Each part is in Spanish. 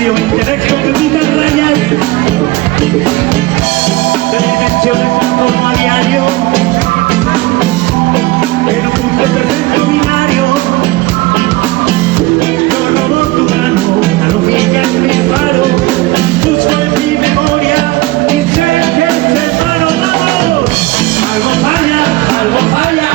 equilibrio, intelecto que quita rayas, de dimensiones como a diario, en un punto perfecto binario. Yo robo tu mano, la lógica es mi faro, busco en mi memoria y sé que es hermano, vamos. Algo falla, algo falla.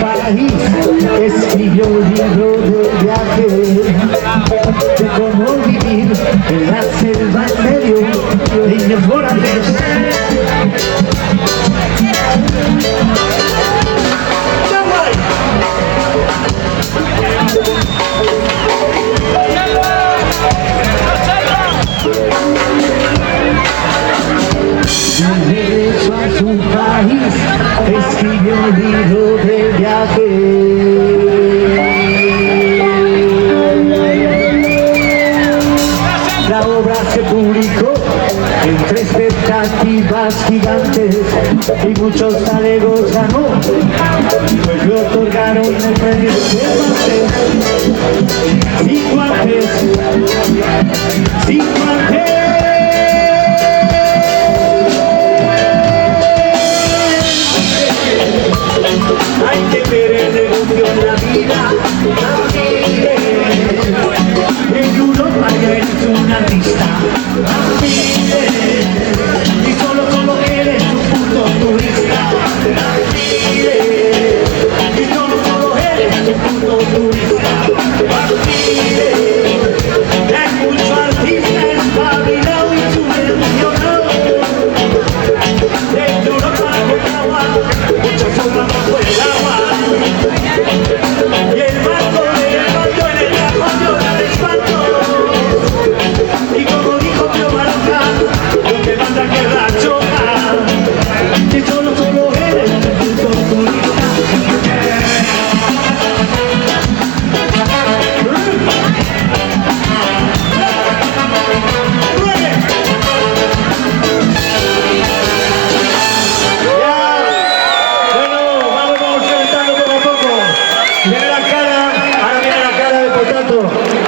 país, escribió un libro de viaje, de cómo vivir en la selva en medio de indios voraces. De regreso a su país, escribió un libro de viaje. La obra se publicó entre expectativas gigantes y muchos talegos ganó, pues le otorgaron el premio Cervantes. Cinco antes. Hay que ver el negocio en la vida, en Europa ya eres un artista, y solo eres un puto turista, y solo eres un puto turista. Hay mucho artista espabilado y subvencionado, en Europa con agua, muchas sombras bajo el agua. Y el barco en el cajón llora de espanto. Y como dijo Pío Baroja, lo que manda que la choca, que solo eres un puto turista.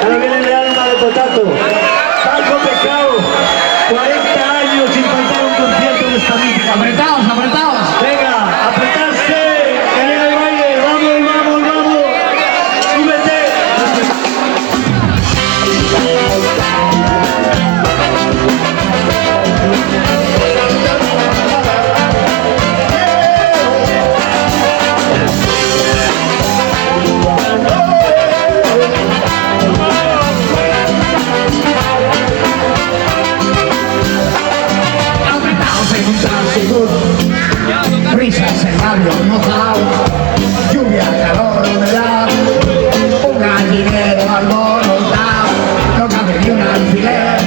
Ahora viene el alma de Potato. Paco Pescado, 40 años sin faltar un concierto de esta mítica. Apretaos, apretaos. Venga, apretarse, Elena de baile, vamos, súbete. Risas en barrio mojado, lluvia, calor, humedad, un gallinero alborotado, no cabe ni un alfiler,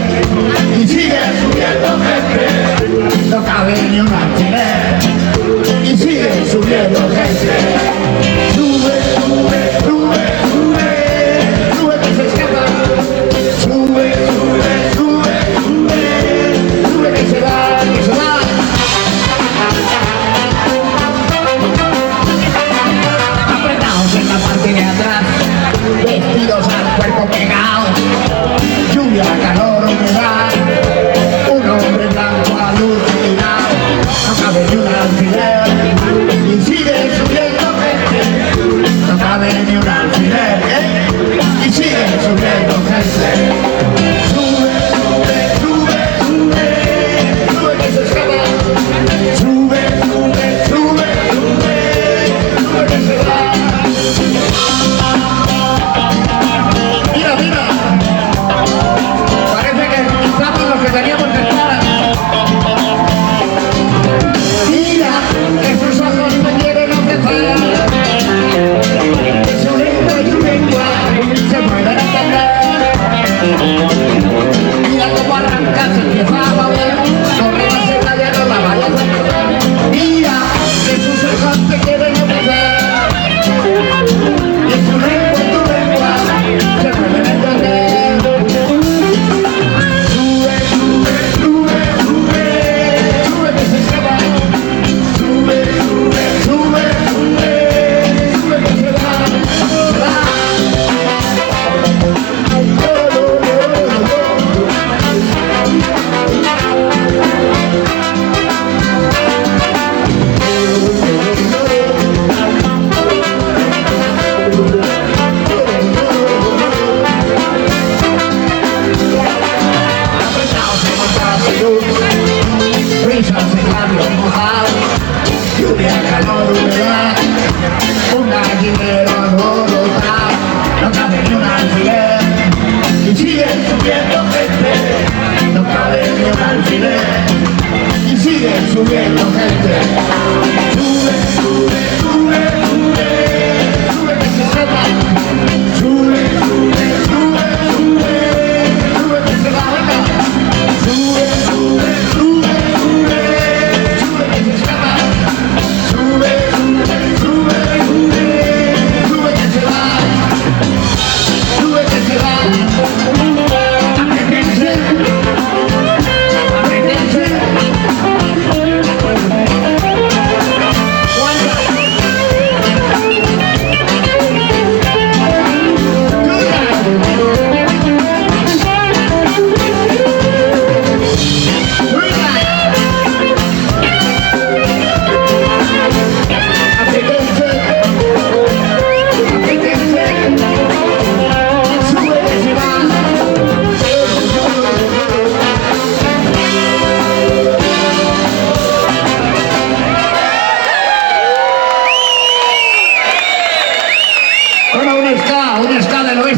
y sigue subiendo gente, no cabe ni un alfiler, y sigue subiendo gente. Sube que se escapa, sube que se va. En la parte de atrás, vestidos al cuerpo pegado, lluvia, calor, humedad, un hombre blanco alucinado, no cabe ni un alfiler, y sigue subiendo gente, no cabe ni un alfiler, y sigue subiendo gente. Sube que se escapa, sube que se va. Mira,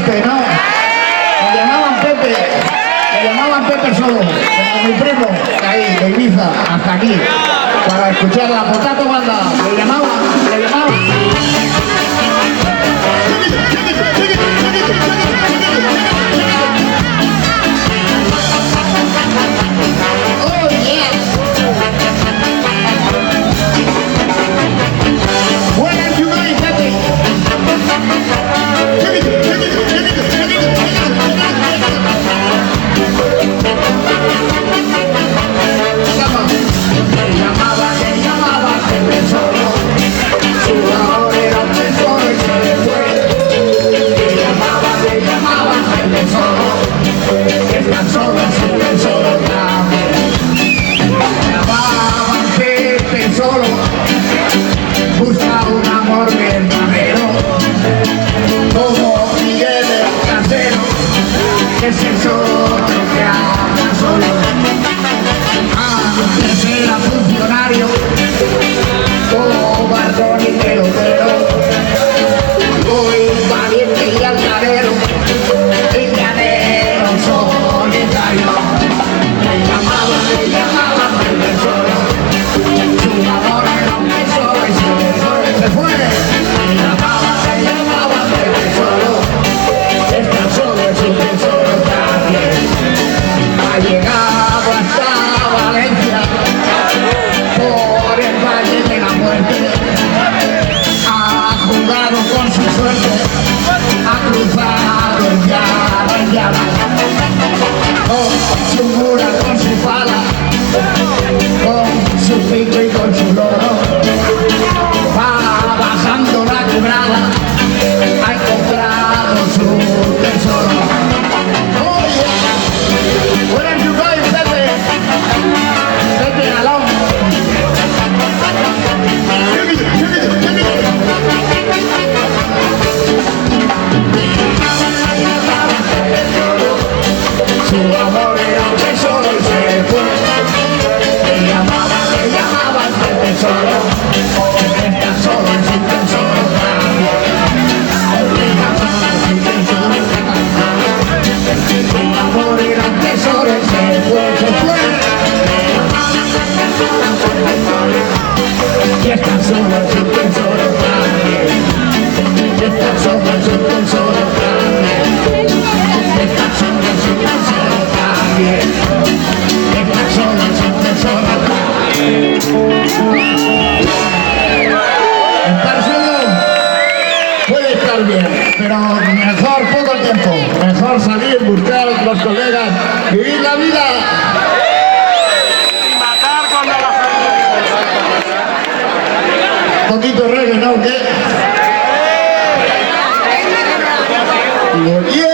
Pepe, ¿no? Me llamaban Pepe solo, como mi primo, de ahí, de Ibiza, hasta aquí, para escuchar la Potato Banda, le llamaban. Oh, yeah. Buenas, Juvenil, Pepe. Me llamaba Pepe solo, su amor era un tesoro y se le fue. Me llamaba Pepe solo, es tan solo es un tesoro también. Me llamaban Pepe solo, busca un amor verdadero, como Miguel el Casero, ese es otro que habla solo. Antes era funcionario, como barbón y pelotero, hoy valiente y altanero, y llanero solitario. Me llamaba Pepe solo, su amor era un tesoro y se fue. Me llamaba Pepe solo, es tan solo es un tesoro también. Ha llegado hasta Valencia, por el Valle de la Muerte, ha jugado con su suerte, ha cruzado el llano, con su mura, con su pala, con su pico y con su loro, va bajando la quebrada, ha encontrado su tesoro. Oh, yeah. Where are you going, Pepe? Pepe along. Su amor era un tesoro y se fue. Me llamaban Pepe solo, está solo en su tesoro también. Me llamaban su tesoro también. Su amor era un tesoro y se fue. Y está solo en su tesoro también. Está solo en su tesoro también. Está solo en su tesoro también. Está solo en su tesoro también. Estar solo puede estar bien, pero mejor poco tiempo. Mejor salir, buscar a los colegas, vivir la vida. Un poquito reggae, ¿no? ¿Qué? Digo, yeah.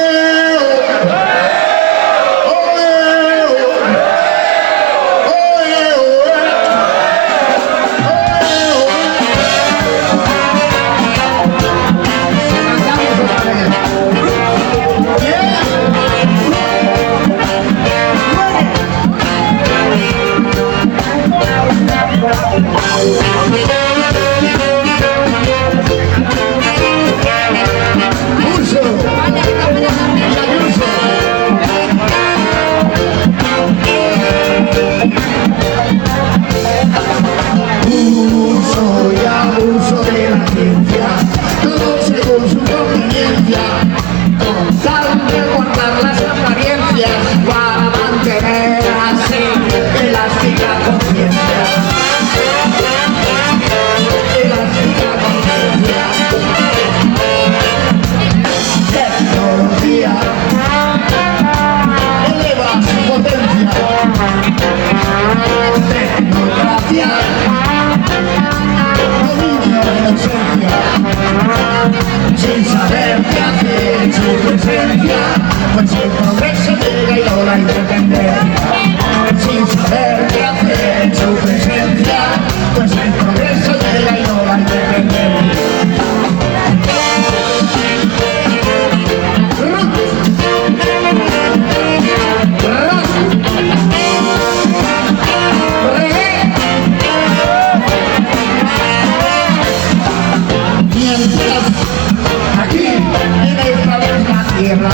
Aquí, en esta vez tierra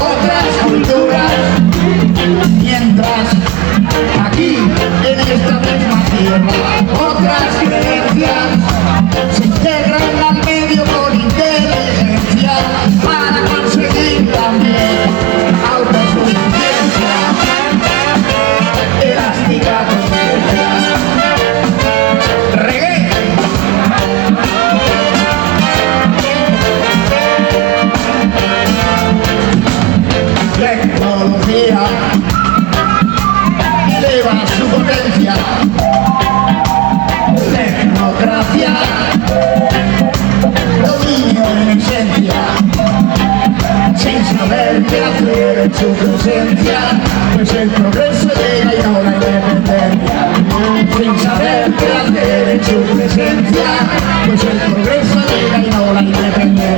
otras culturas, mientras aquí en esta misma tierra otras creencias se integran al medio con inteligencia para conseguir también autosuficiencia, elástica conciencia. Reggae. Tecnología eleva su potencia. Tecnocracia, dominio en esencia, sin saber qué hacer en su presencia, pues el progreso llega y no la independencia. Sin saber qué hacer en su presencia, pues el progreso llega y no la independencia.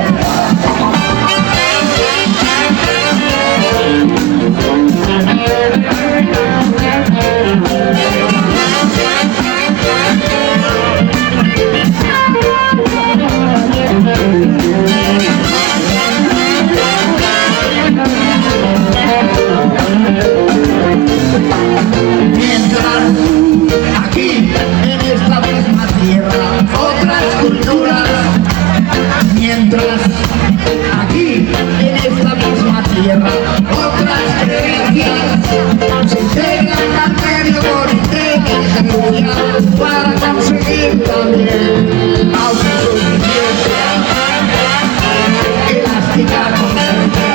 Mientras aquí en esta misma tierra otras creencias se integran al medio con inteligencia para conseguir también autosuficiencia, elástica conciencia.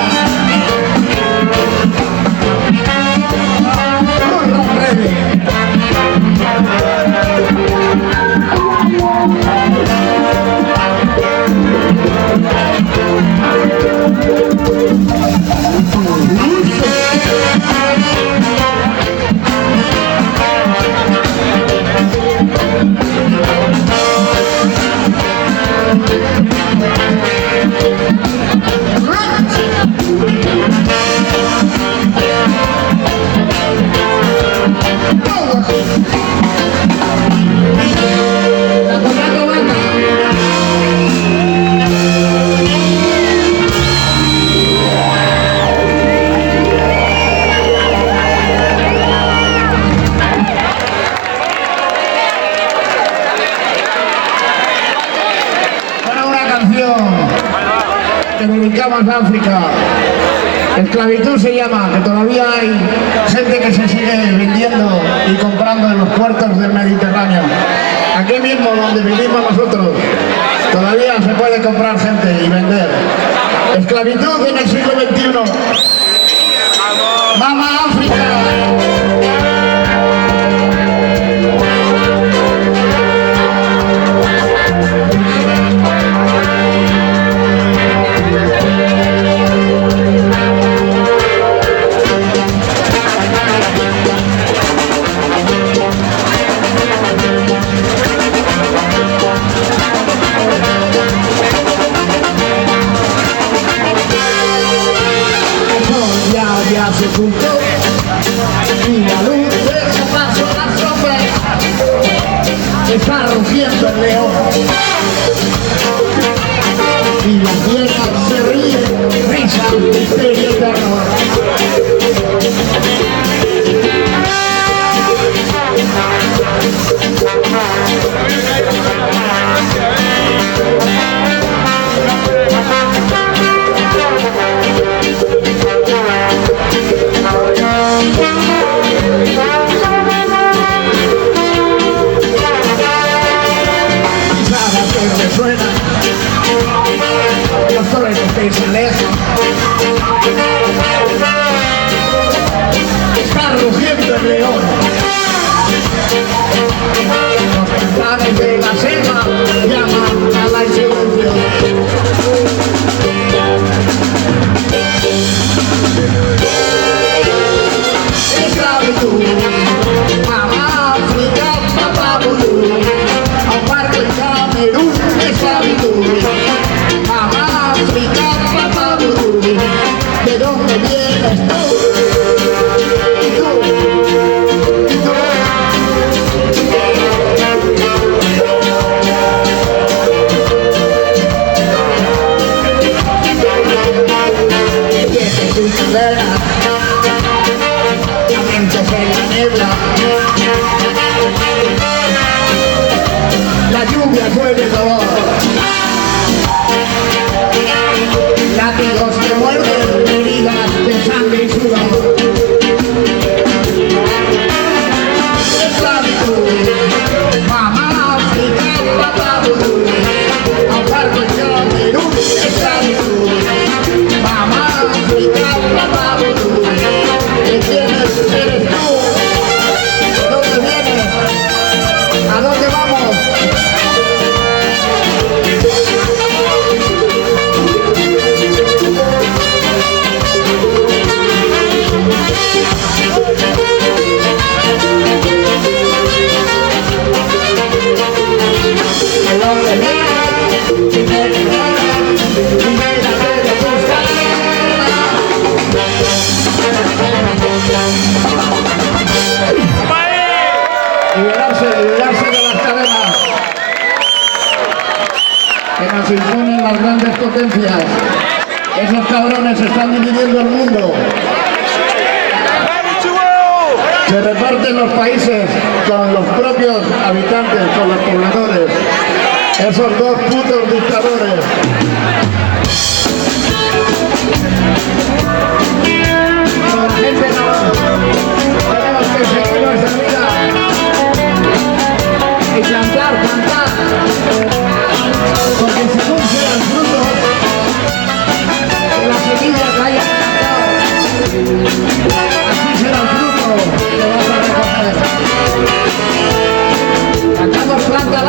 Que dedicamos a África. Esclavitud se llama, que todavía hay gente que se sigue vendiendo y comprando en los puertos del Mediterráneo. Aquí mismo donde vivimos nosotros, todavía se puede comprar gente y vender. Esclavitud en el siglo XXI. ¡Mama África! Se ocultó y la luz de su paso a la sombra está rugiendo el león y las viejas se ríen, risa, misterio y terror. Los toreros que se alejan, está rugiendo el león. Los cantares de la selva llaman a la insurrección. Esclavitud, mamá África, papá vudú, aparte el Camerún, esclavitud. Mamá África, papá vudú, ¿de dónde ponen las grandes potencias. Esos cabrones están dividiendo el mundo. Se reparten los países con los propios habitantes, con los pobladores. Esos dos putos dictadores. Pero la gente no. Tenemos que seguir nuestra vida. Y plantar. Porque según sea el fruto, la semilla que haya plantado, así será el fruto que vas a recoger. Cantamos, plántala.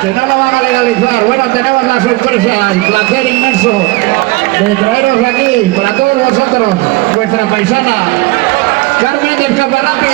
Que no lo van a legalizar. Bueno, tenemos la sorpresa, el placer inmenso de traeros aquí para todos vosotros, vuestra paisana Carmen del Escaparate.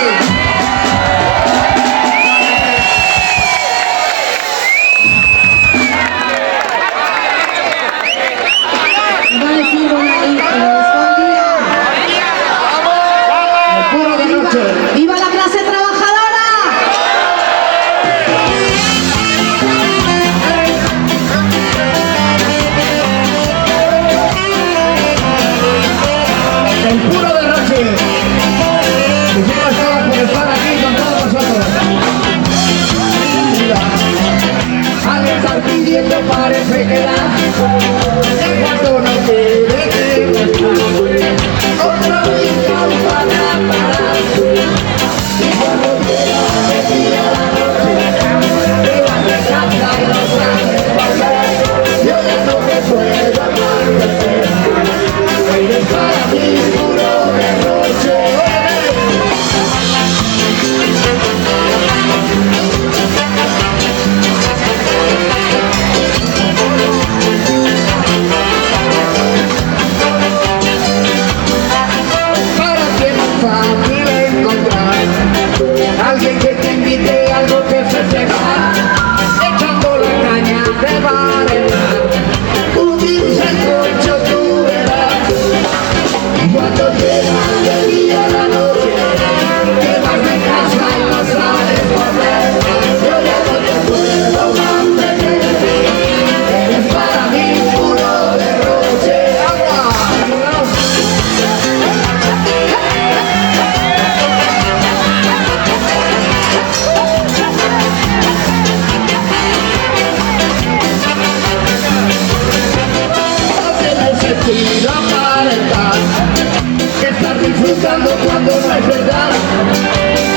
cuando no es verdad,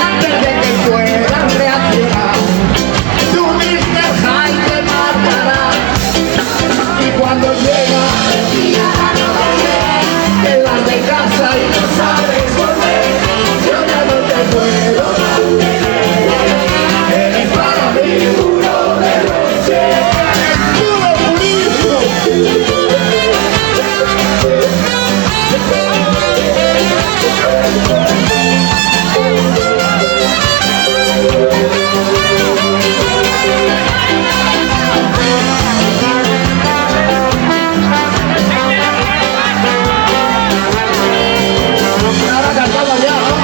antes de que puedas reaccionar, tu Mr. Hyde te matará. Y cuando llega el día te vas de casa y no sabes volver, yo ya no te puedo mantener. Eres para mí puro derroche, puro purismo. Ahora cantamos ya, ¿no?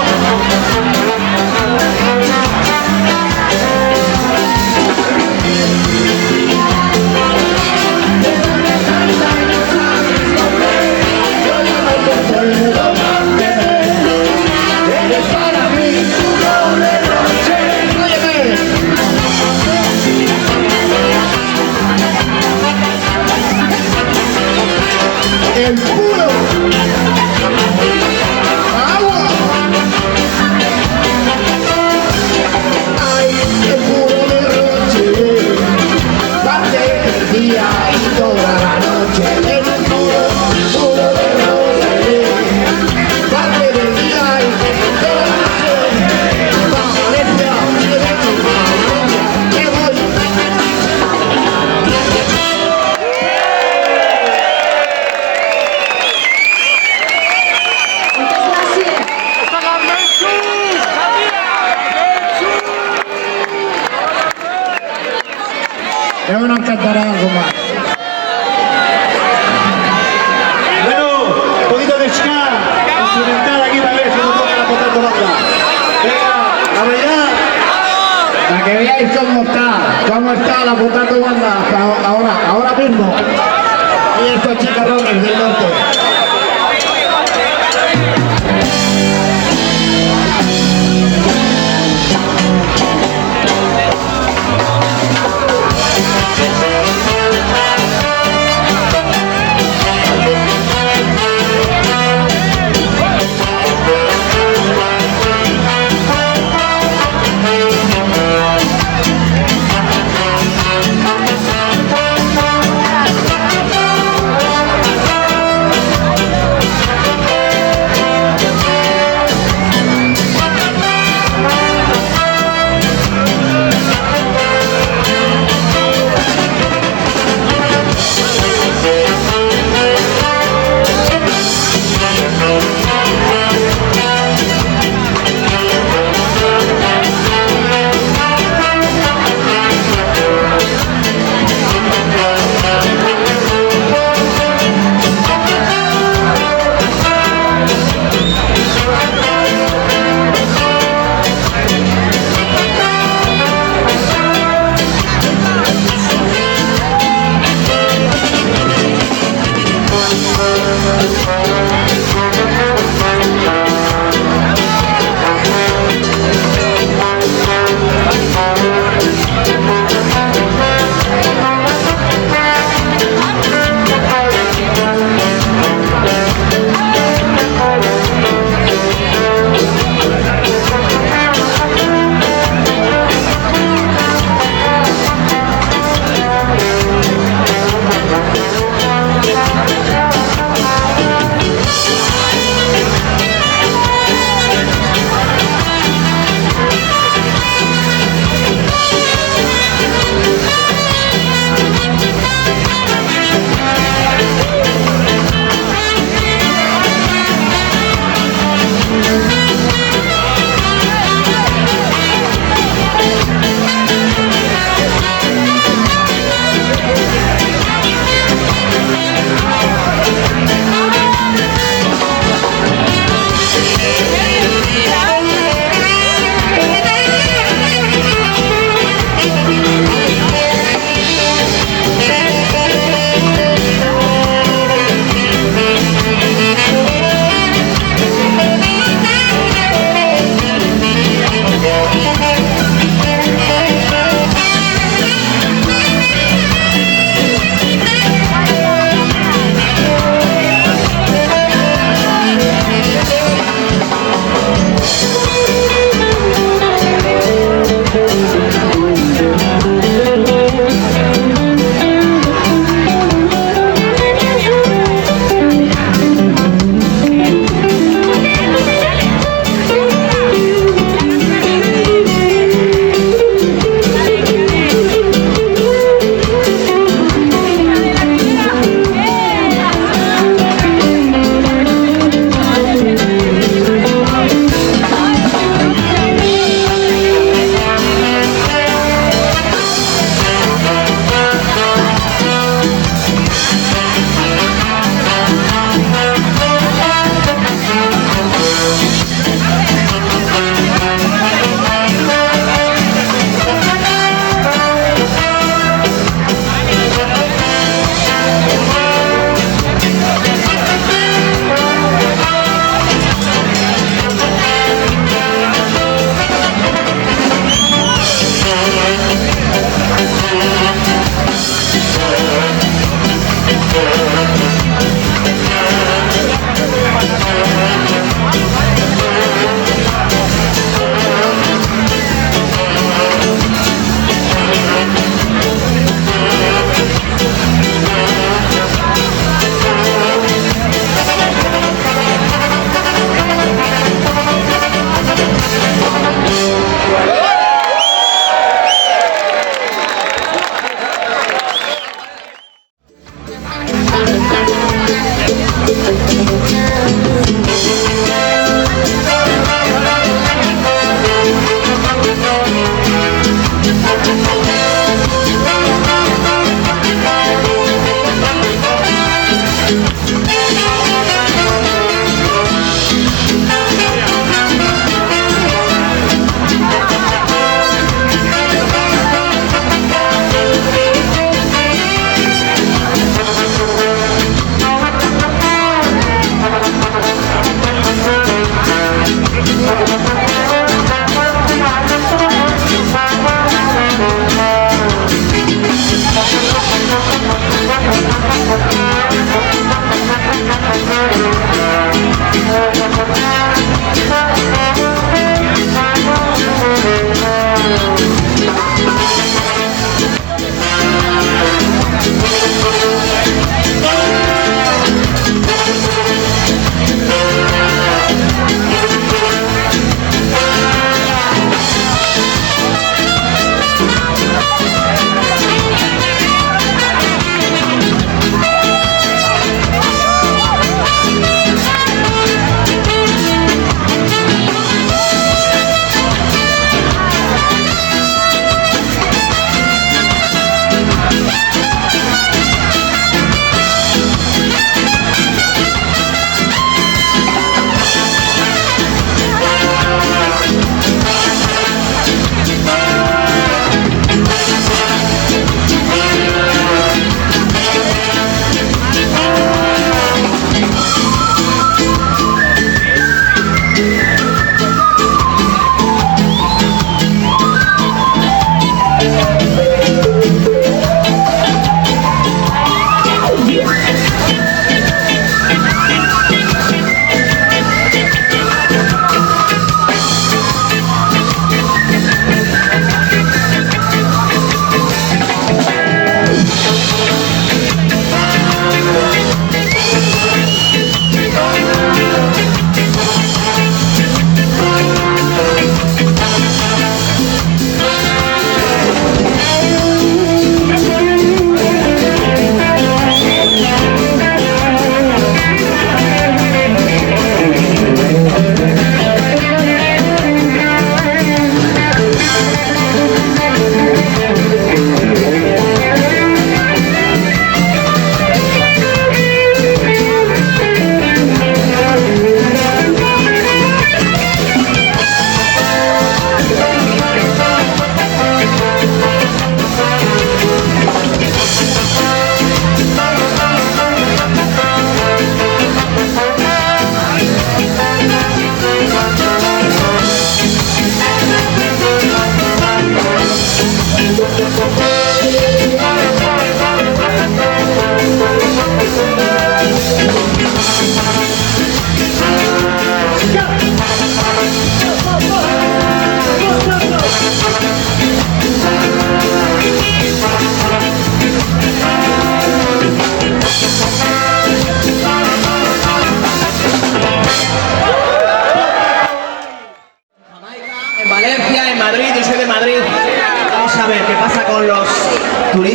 Yo ya no te puedo mantener. Eres para mí puro derroche. Óyeme. El puro agua. Ay, el puro derroche, parte del día y toda la noche. El puro derroche, parte del día y toda la noche. Vamos, Valencia, que voy. Yo no cantaré algo más. Bueno, un poquito de ska instrumental aquí para ver si nos toca la potato banda. Venga, la verdad. Para que veáis cómo está la potato banda ahora mismo. Y estos chicharrones del norte.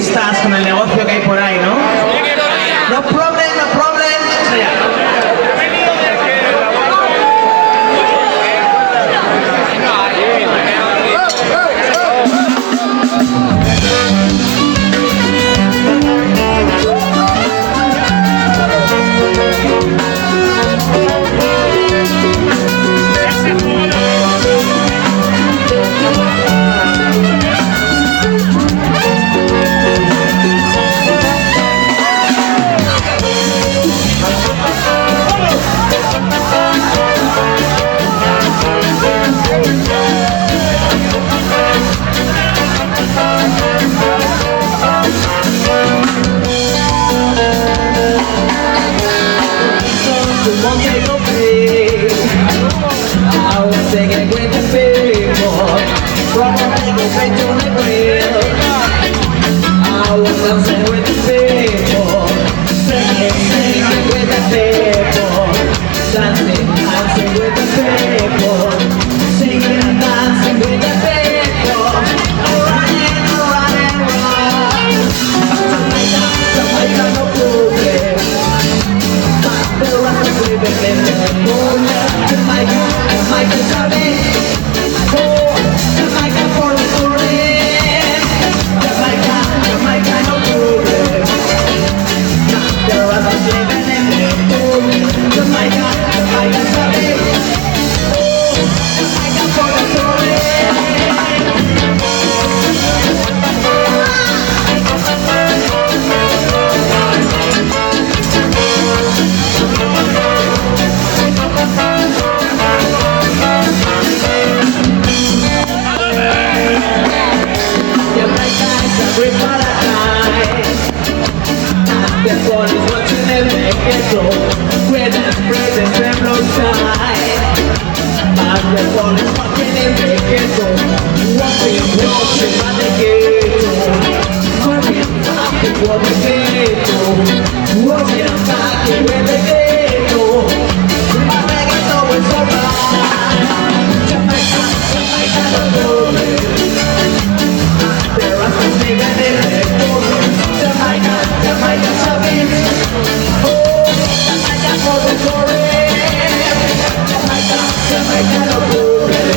estás con el negocio que hay por ahí, ¿no? No problem, no problem. Jamaica, no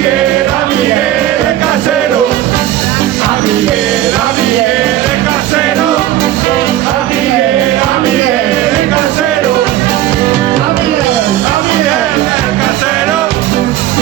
el casero. A Miguel el casero. A Miguel el casero. A Miguel el casero. A Miguel el casero. El casero.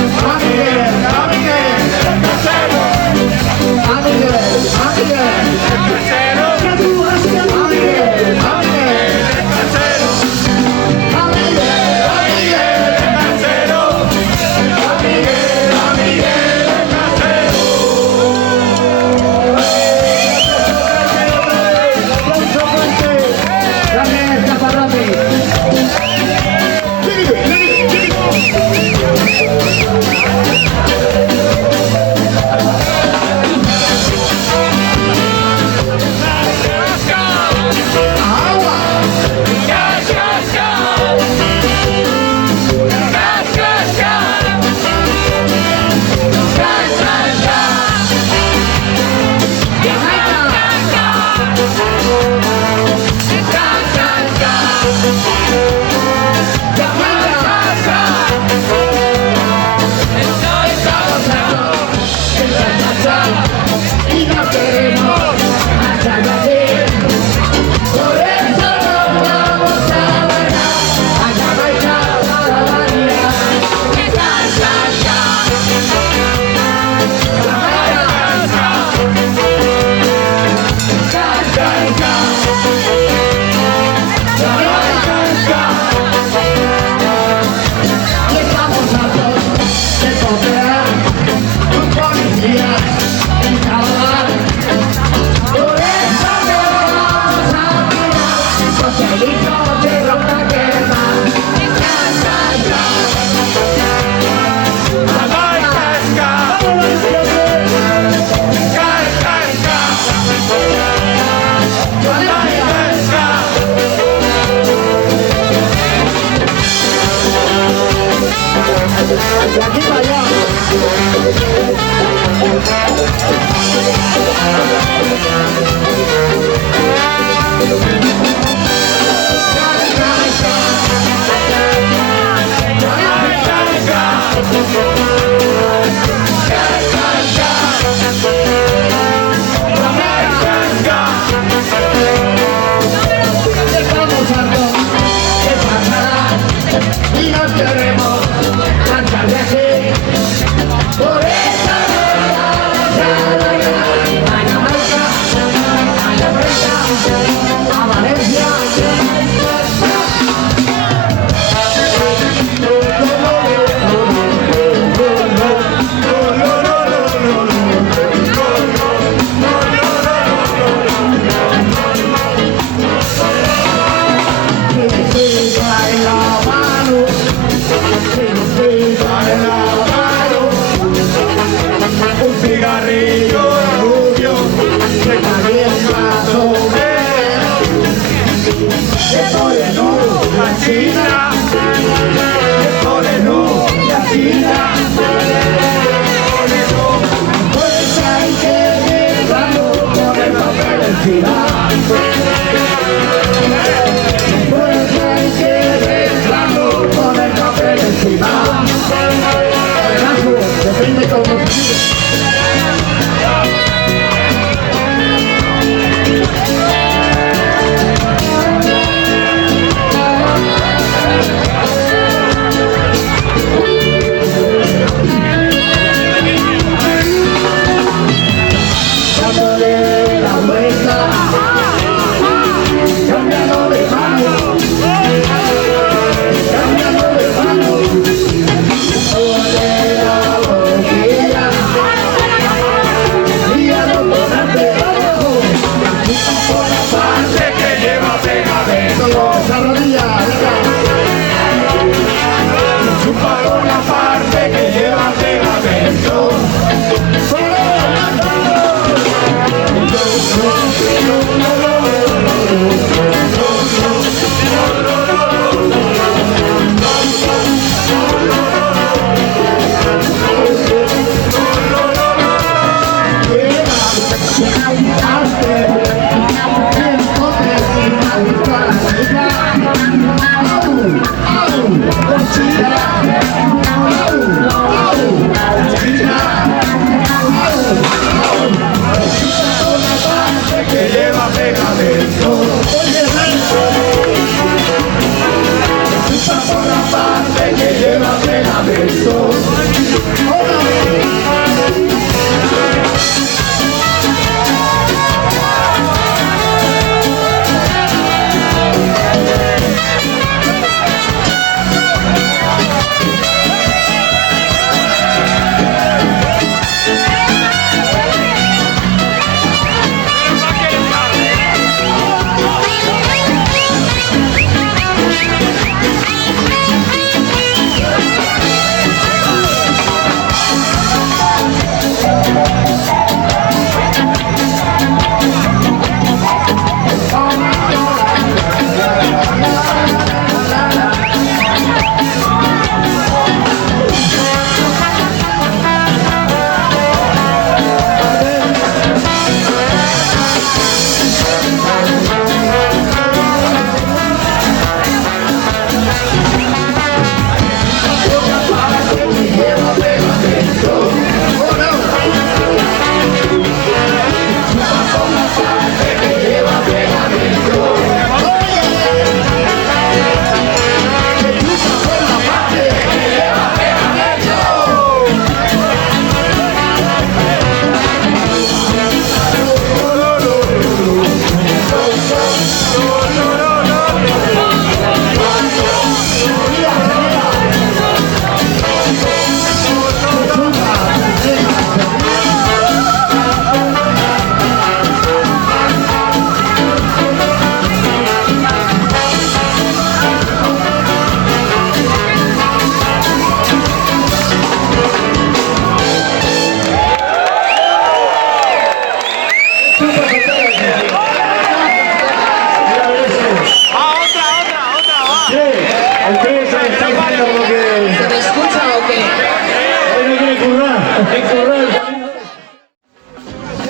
De aquí para allá. Estamos hartos de pasar y no queremos cantar de aquí.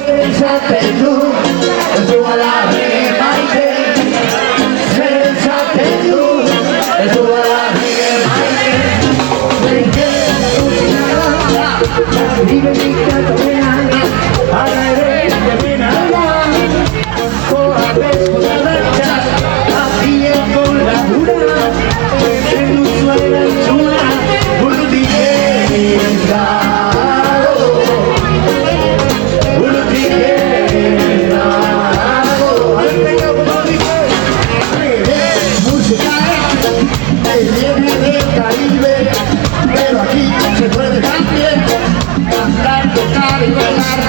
Sensate tú, suba la reggae Maite. Sensate tú, suba la reggae Maite. Me queda tu vive mi Catalina, a la herencia de Navidad. Toda vez con la marcha, aquí con la jura, en tu suegra chula, por ti pero aquí se puede también cantar, tocar y bailar.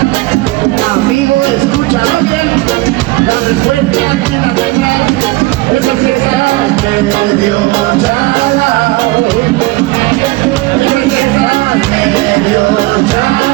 Amigo, escúchalo bien, la respuesta aquí la tendrás. Esa fiesta medio chalao, esa fiesta medio chalao.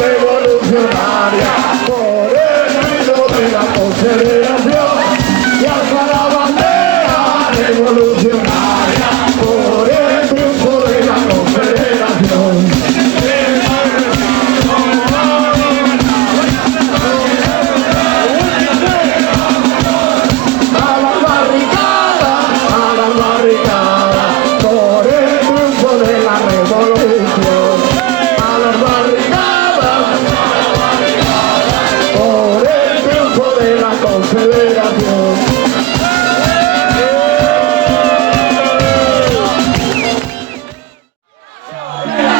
Revolucionaria por el ruido de la consideración y alza la bandera revolucionaria por el triunfo de la confederación. A las barricadas por el triunfo de la revolución. A las barricadas por el triunfo de la confederación.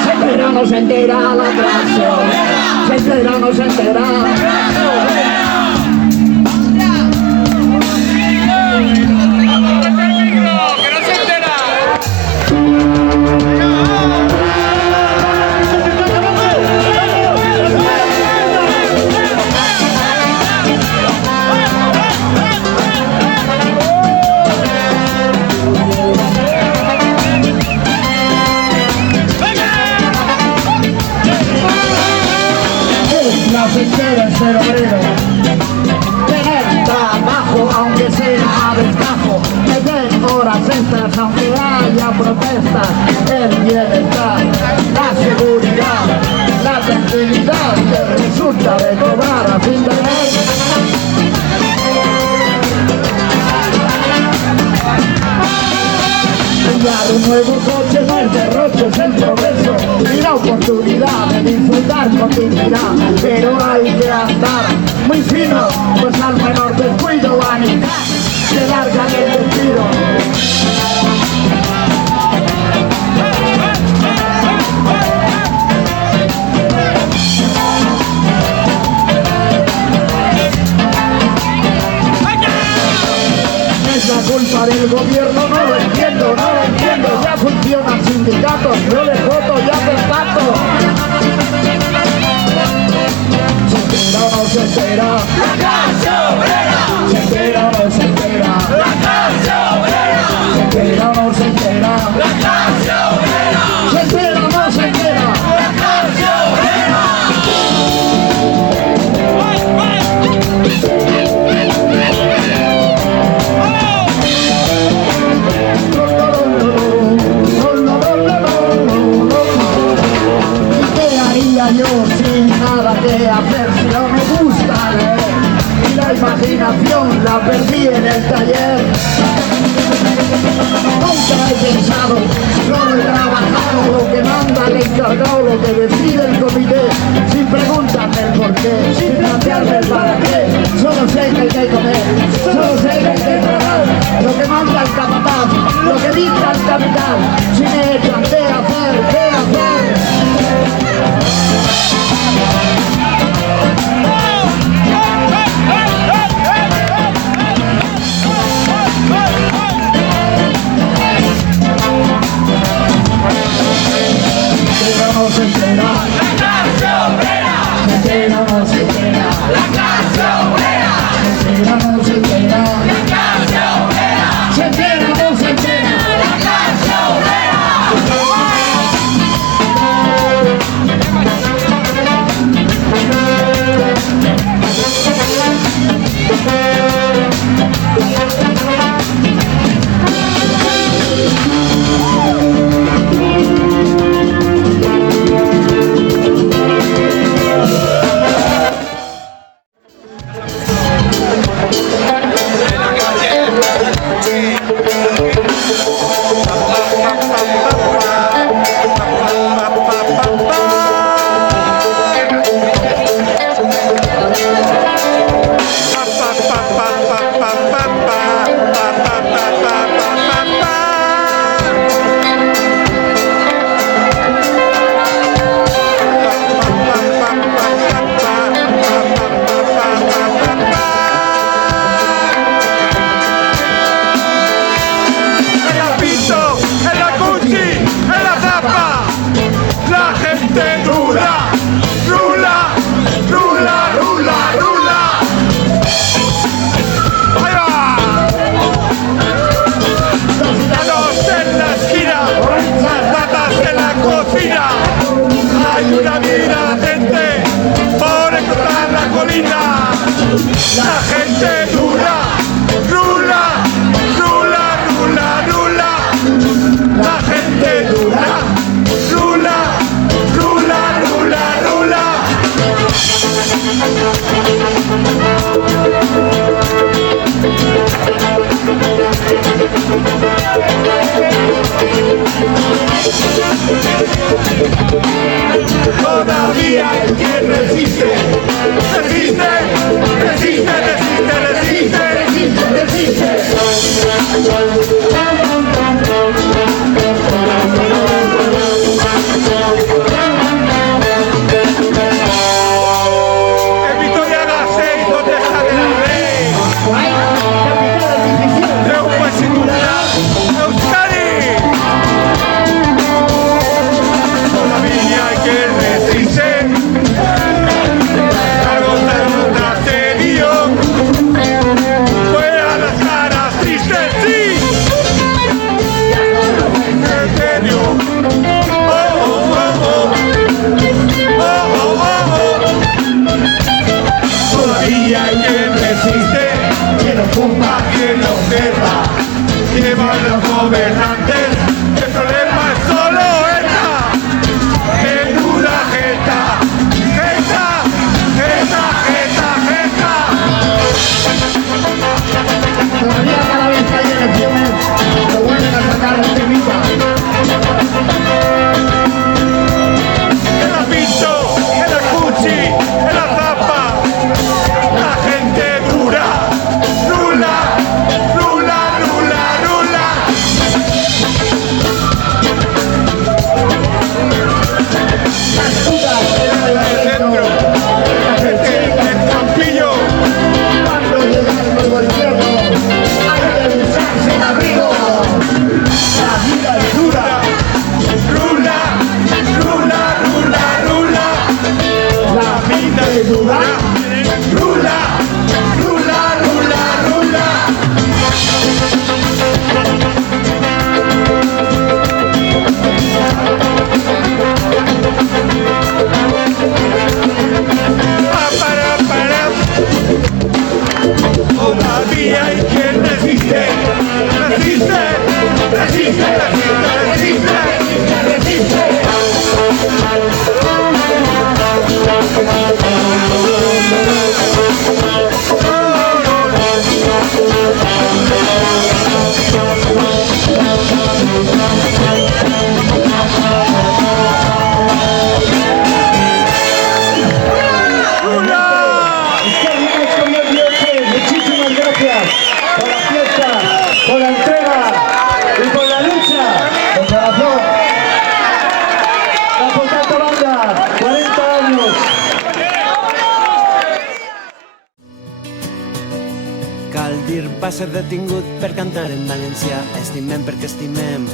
Se entera, no se entera la atracción, se entera, no se entera. Se entera el ser obrero, tener trabajo aunque sea a destajo, meter horas extras aunque haya protestas, el bienestar, la seguridad, la tranquilidad que resulta de cobrar a fin de mes. Pillar un nuevo coche no es derroche, es el progreso y la oportunidad de disfrutar con dignidad, pero hay que andar muy fino, pues al menor descuido van y se largan el despido. Es la culpa del gobierno, no lo entiendo, ya funcionan sindicatos, yo les voto ya de tanto. Se entera o no se entera, la clase obrera. imaginación la perdí en el taller. Nunca he pensado, solo he trabajado lo que manda el encargado, lo que decide el comité, sin preguntarme el por qué, sin plantearme el para qué. Solo sé que hay que comer, solo sé que hay que tragar, lo que manda el capataz, lo que dicta el capital. Si me echan, ¿qué hacer? ¿Qué hacer? Se entera, la clase obrera. Se entera, no se entera, la clase obrera. Se entera, no se entera, la clase obrera. Se entera, no se entera, la clase obrera. La gente dura, rula, rula, rula, rula. La gente dura, rula, rula, rula, rula. Todavía hay quien resiste, resiste, resiste, resiste, resiste, resiste, resiste. En Vitoria-Gasteiz, donde está el rey, de un país singular, Euskadi. Todavía hay quien resiste. Llevan los gobernantes, el problema es solo esta, que dura jeta, jeta, jeta, jeta, jeta. Todavía cada vez que hay elecciones lo vuelven a sacar de temita. En la Pinto, en la Cuchi, en la Zapa, la gente dura, rula, rula, rula, rula. Las putas eran En el centro, la gente del Campillo. cuando llega el nuevo invierno hay que buscarse el abrigo. La vida es dura. Rula, rula, rula, rula. La vida es dura. Rula, rula, rula, rula. Todavía hay quien resiste, resiste, resiste, resiste, resiste, resiste. cal dir va ser detingut per cantar en valencià. Estimem perquè estimem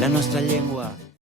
la nostra llengua.